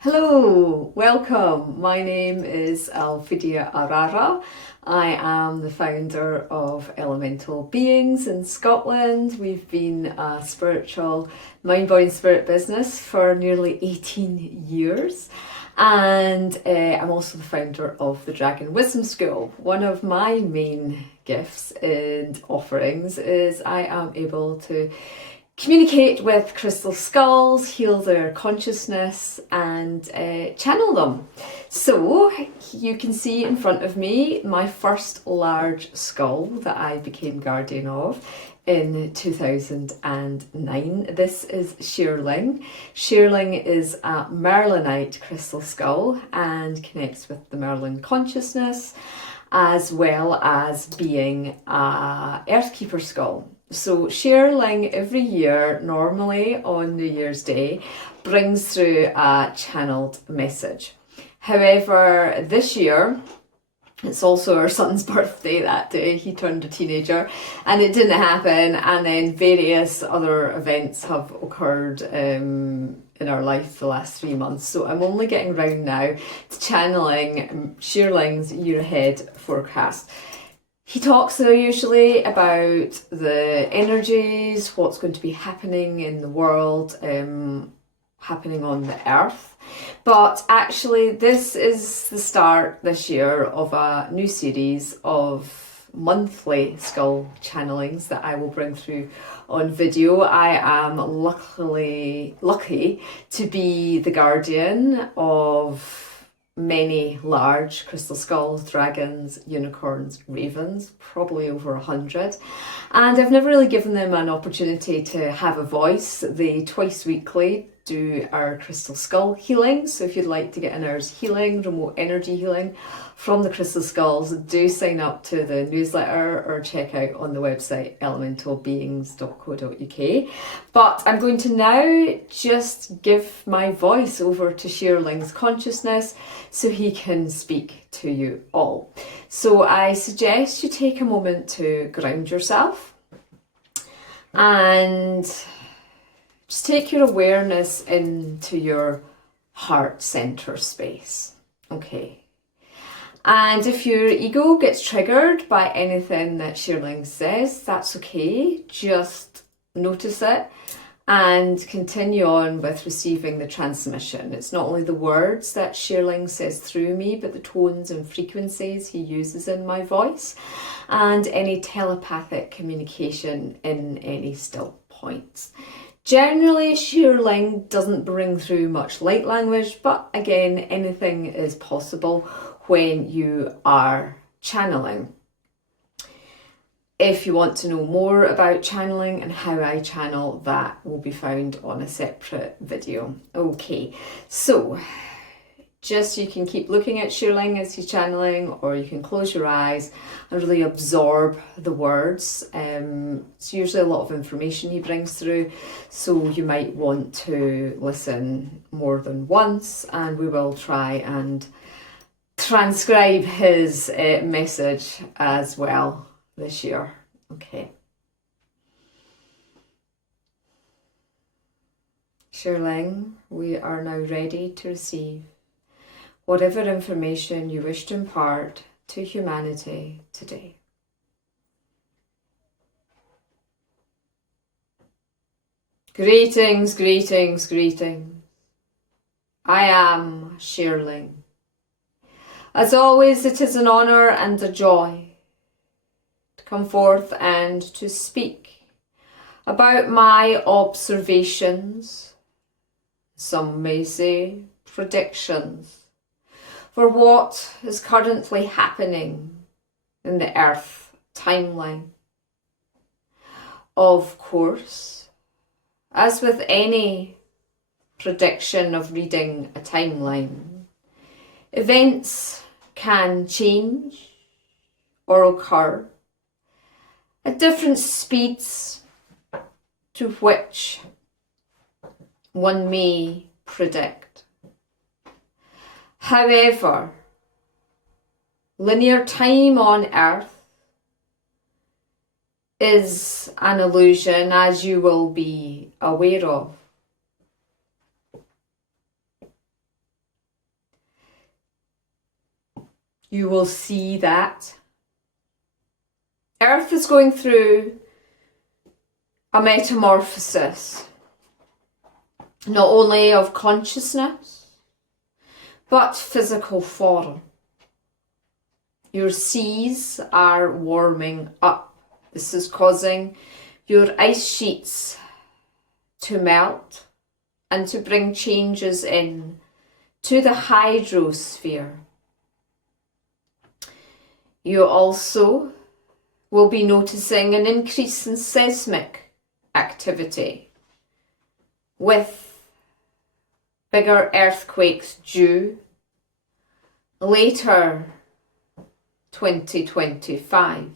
Hello, welcome. My name is Alphedia Arara. I am the founder of Elemental Beings in Scotland. We've been a spiritual mind, body and spirit business for nearly 18 years. And I'm also the founder of the Dragon Wisdom School. One of my main gifts and offerings is I am able to communicate with crystal skulls, heal their consciousness, and channel them. So you can see in front of me my first large skull that I became guardian of in 2009. This is Sherling. Sherling is a Merlinite crystal skull and connects with the Merlin consciousness, as well as being a Earthkeeper skull. So Sherling every year, normally on New Year's Day, brings through a channeled message. However, this year, it's also our son's birthday that day. He turned a teenager and it didn't happen, and then various other events have occurred in our life the last 3 months. So I'm only getting round now to channeling Sherling's year ahead forecast. He talks there usually about the energies, what's going to be happening in the world, happening on the earth. But actually this is the start this year of a new series of monthly skull channelings that I will bring through on video. I am lucky to be the guardian of many large crystal skulls, dragons, unicorns, ravens, probably over 100. And I've never really given them an opportunity to have a voice. They twice weekly do our crystal skull healing. So if you'd like to get an hour's healing, remote energy healing from the crystal skulls, do sign up to the newsletter or check out on the website elementalbeings.co.uk. But I'm going to now just give my voice over to Sherling's consciousness so he can speak to you all. So I suggest you take a moment to ground yourself and just take your awareness into your heart center space. Okay. And if your ego gets triggered by anything that Sherling says, that's okay. Just notice it and continue on with receiving the transmission. It's not only the words that Sherling says through me, but the tones and frequencies he uses in my voice and any telepathic communication in any still points. Generally, Sherling doesn't bring through much light language, but again, anything is possible when you are channeling. If you want to know more about channeling and how I channel, that will be found on a separate video. Okay, so just you can keep looking at Sherling as he's channeling, or you can close your eyes and really absorb the words. It's usually a lot of information he brings through, so you might want to listen more than once, and we will try and transcribe his message as well this year. Okay. Sherling, we are now ready to receive whatever information you wish to impart to humanity today. Greetings, greetings, greetings. I am Sherling. As always, it is an honour and a joy to come forth and to speak about my observations, some may say predictions, for what is currently happening in the Earth timeline. Of course, as with any prediction of reading a timeline, events can change or occur at different speeds to which one may predict. However, linear time on Earth is an illusion, as you will be aware of. you will see that Earth is going through a metamorphosis, not only of consciousness, but physical form. Your seas are warming up. This is causing your ice sheets to melt and to bring changes in to the hydrosphere. You also will be noticing an increase in seismic activity with bigger earthquakes due later 2025.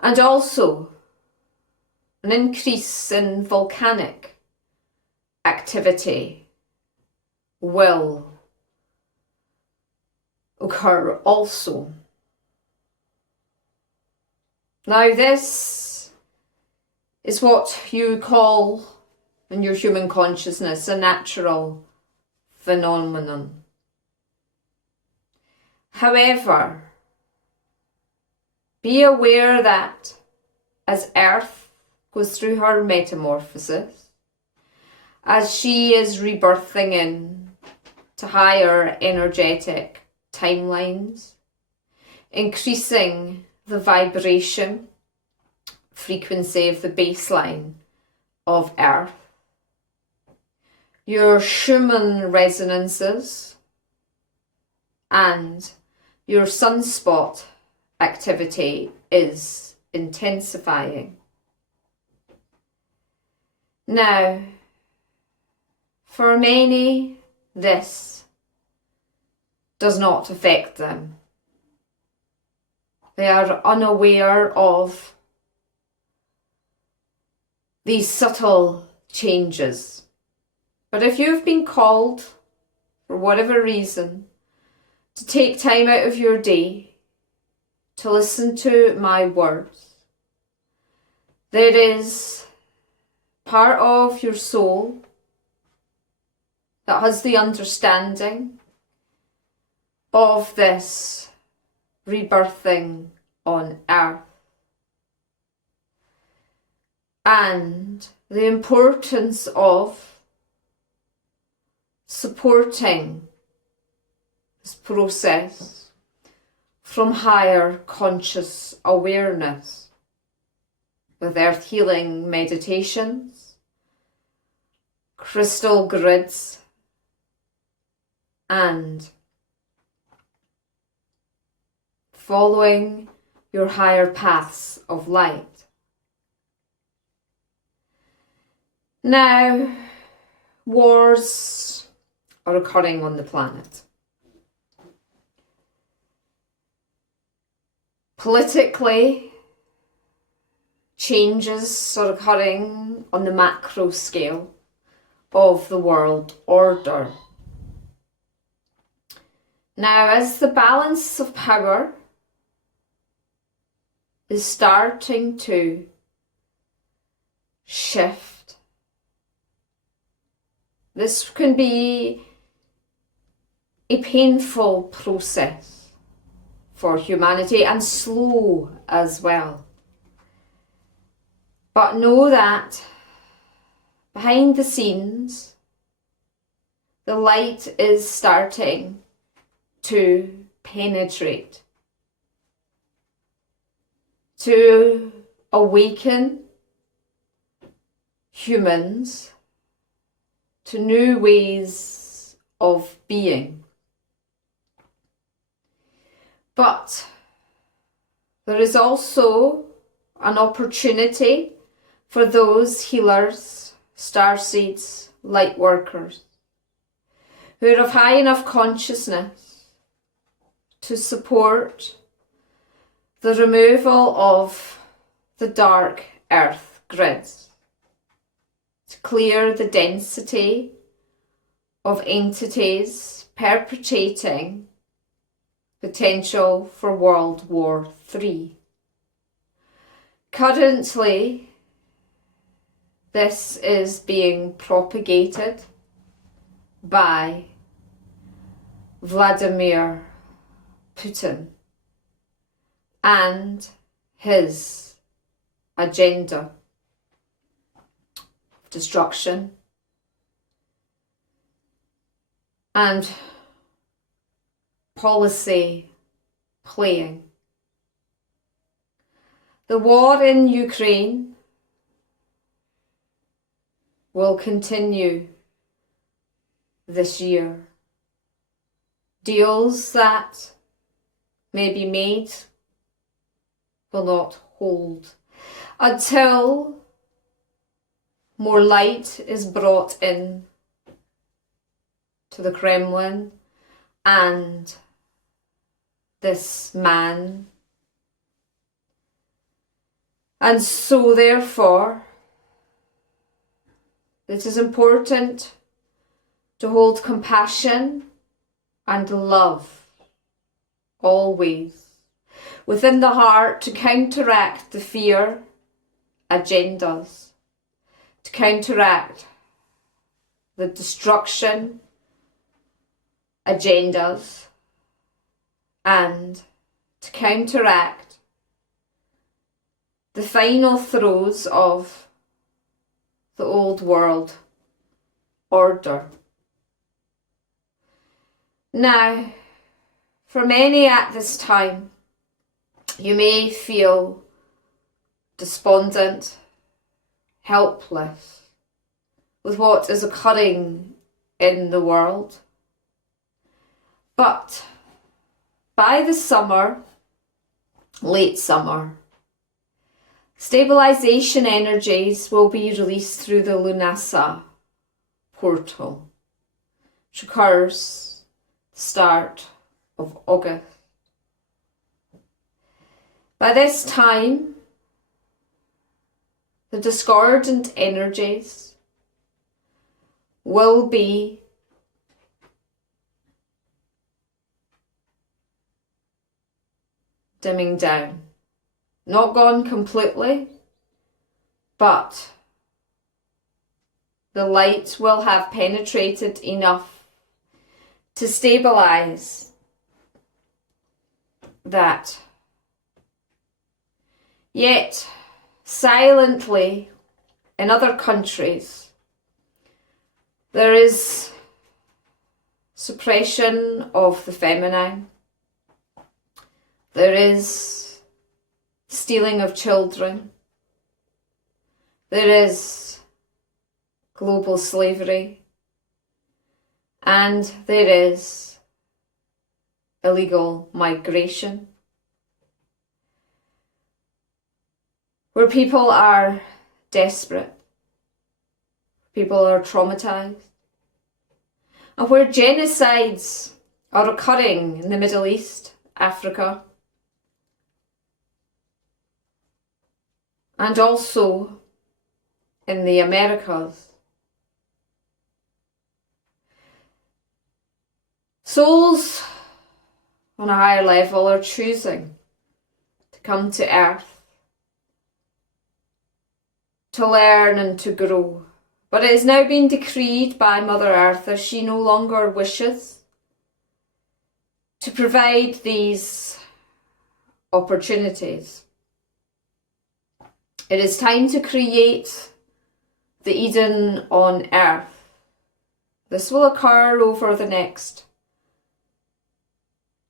And also an increase in volcanic activity will occur also. Now this is what you call in your human consciousness a natural phenomenon. However, be aware that as Earth goes through her metamorphosis, as she is rebirthing in to higher energetic timelines, increasing the vibration frequency of the baseline of Earth, your Schumann resonances and your sunspot activity is intensifying. Now, for many, this does not affect them. They are unaware of these subtle changes. But if you've been called, for whatever reason, to take time out of your day to listen to my words, there is part of your soul that has the understanding of this rebirthing on Earth and the importance of supporting this process from higher conscious awareness with earth healing meditations, crystal grids, and following your higher paths of light. Now, wars are occurring on the planet. Politically, changes are occurring on the macro scale of the world order. Now, as the balance of power is starting to shift, this can be a painful process for humanity and slow as well. But know that behind the scenes, the light is starting to penetrate, to awaken humans to new ways of being. But there is also an opportunity for those healers, starseeds, light workers, who are of high enough consciousness to support the removal of the dark earth grids, to clear the density of entities perpetrating potential for World War III. Currently, this is being propagated by Vladimir Putin and his agenda of destruction and policy playing. The war in Ukraine will continue this year. Deals that may be made will not hold until more light is brought in to the Kremlin and this man. And so therefore, it is important to hold compassion and love always within the heart to counteract the fear agendas, to counteract the destruction agendas, and to counteract the final throes of the old world order. Now, for many at this time, you may feel despondent, helpless with what is occurring in the world. But by the summer, late summer, stabilization energies will be released through the Lunasa portal, which occurs start of August. By this time, the discordant energies will be dimming down. Not gone completely, but the light will have penetrated enough to stabilize that. Yet, silently, in other countries, there is suppression of the feminine. There is stealing of children. There is global slavery. And there is illegal migration, where people are desperate, people are traumatized, and where genocides are occurring in the Middle East, Africa, and also in the Americas. Souls on a higher level are choosing to come to earth, to learn and to grow. But it is now being decreed by Mother Earth that she no longer wishes to provide these opportunities. It is time to create the Eden on earth. This will occur over the next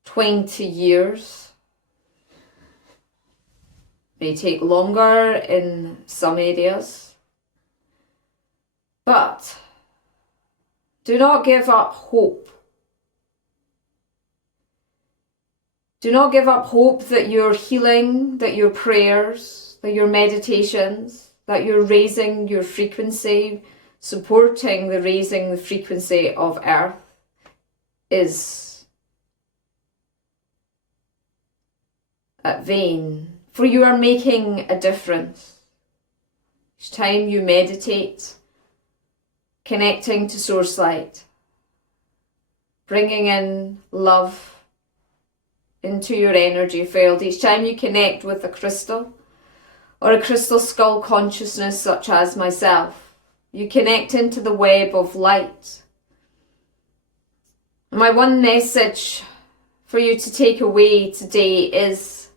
20 years. May take longer in some areas. But do not give up hope. Do not give up hope that your healing, that your prayers, that your meditations, that you're raising your frequency, supporting the raising the frequency of earth is at vain, for you are making a difference. Each time you meditate, connecting to source light, bringing in love into your energy field, each time you connect with a crystal or a crystal skull consciousness such as myself, you connect into the web of light. My one message for you to take away today is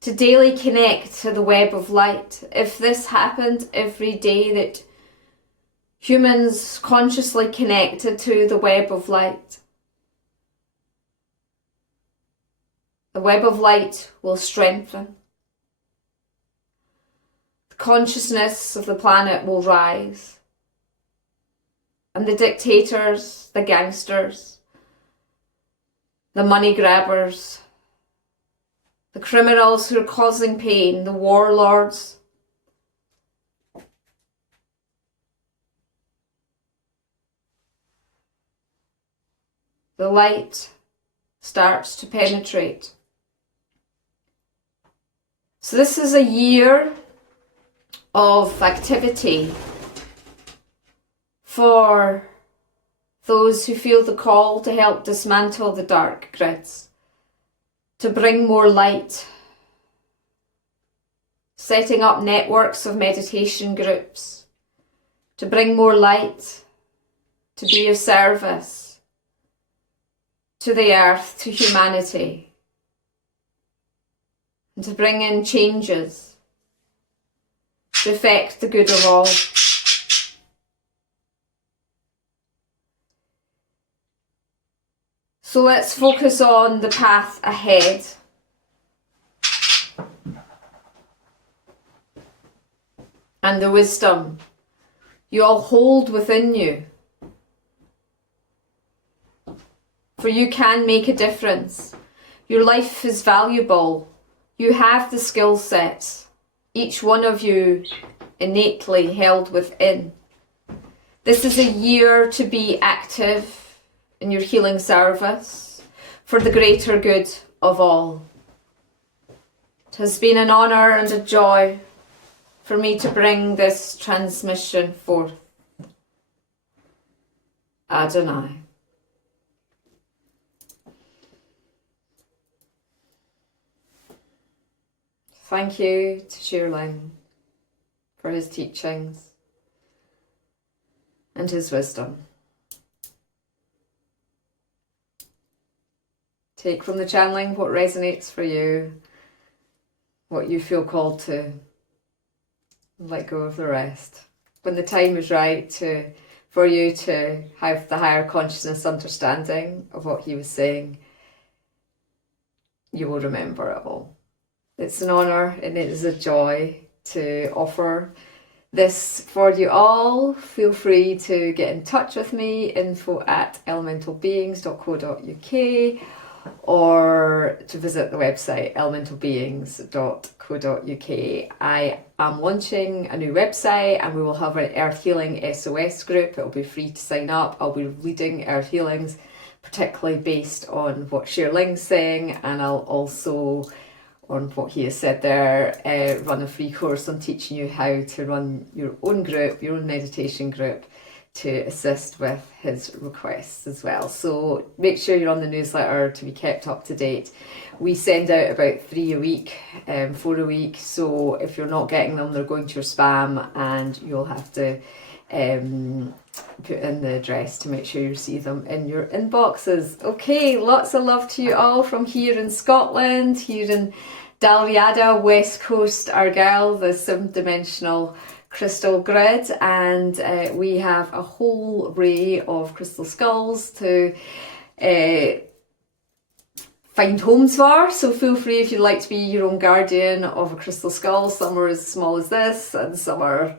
to daily connect to the web of light. If this happened every day, that humans consciously connected to the web of light, the web of light will strengthen. The consciousness of the planet will rise. And the dictators, the gangsters, the money grabbers, the criminals who are causing pain, the warlords, the light starts to penetrate. So this is a year of activity for those who feel the call to help dismantle the dark grids, to bring more light, setting up networks of meditation groups, to bring more light, to be of service to the earth, to humanity, and to bring in changes to affect the good of all. So let's focus on the path ahead. And the wisdom you all hold within you. For you can make a difference. Your life is valuable. You have the skill sets, each one of you innately held within. This is a year to be active in your healing service for the greater good of all. It has been an honour and a joy for me to bring this transmission forth. Adonai. Thank you to Sherling for his teachings and his wisdom. Take from the channeling what resonates for you, what you feel called to, and let go of the rest. When the time is right for you to have the higher consciousness understanding of what he was saying, you will remember it all. It's an honour and it is a joy to offer this for you all. Feel free to get in touch with me, info@elementalbeings.co.uk, or to visit the website elementalbeings.co.uk. I am launching a new website and we will have an Earth Healing SOS group. It will be free to sign up. I'll be leading Earth Healings, particularly based on what Sherling's saying, and I'll also, on what he has said there, run a free course on teaching you how to run your own group, your own meditation group, to assist with his requests as well. So make sure you're on the newsletter to be kept up to date. We send out about 3 a week, 4 a week, so if you're not getting them, they're going to your spam and you'll have to put in the address to make sure you see them in your inboxes. Okay, lots of love to you all from here in Scotland, here in Dalriada, West Coast, Argyll, the 7th-dimensional crystal grid, and we have a whole array of crystal skulls to find homes for, so feel free if you'd like to be your own guardian of a crystal skull. Some are as small as this and some are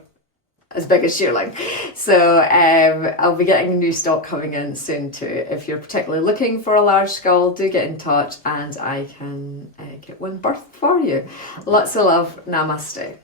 as big as Sherling. So I'll be getting new stock coming in soon too. If you're particularly looking for a large skull, do get in touch and I can get one birthed for you. Lots of love. Namaste.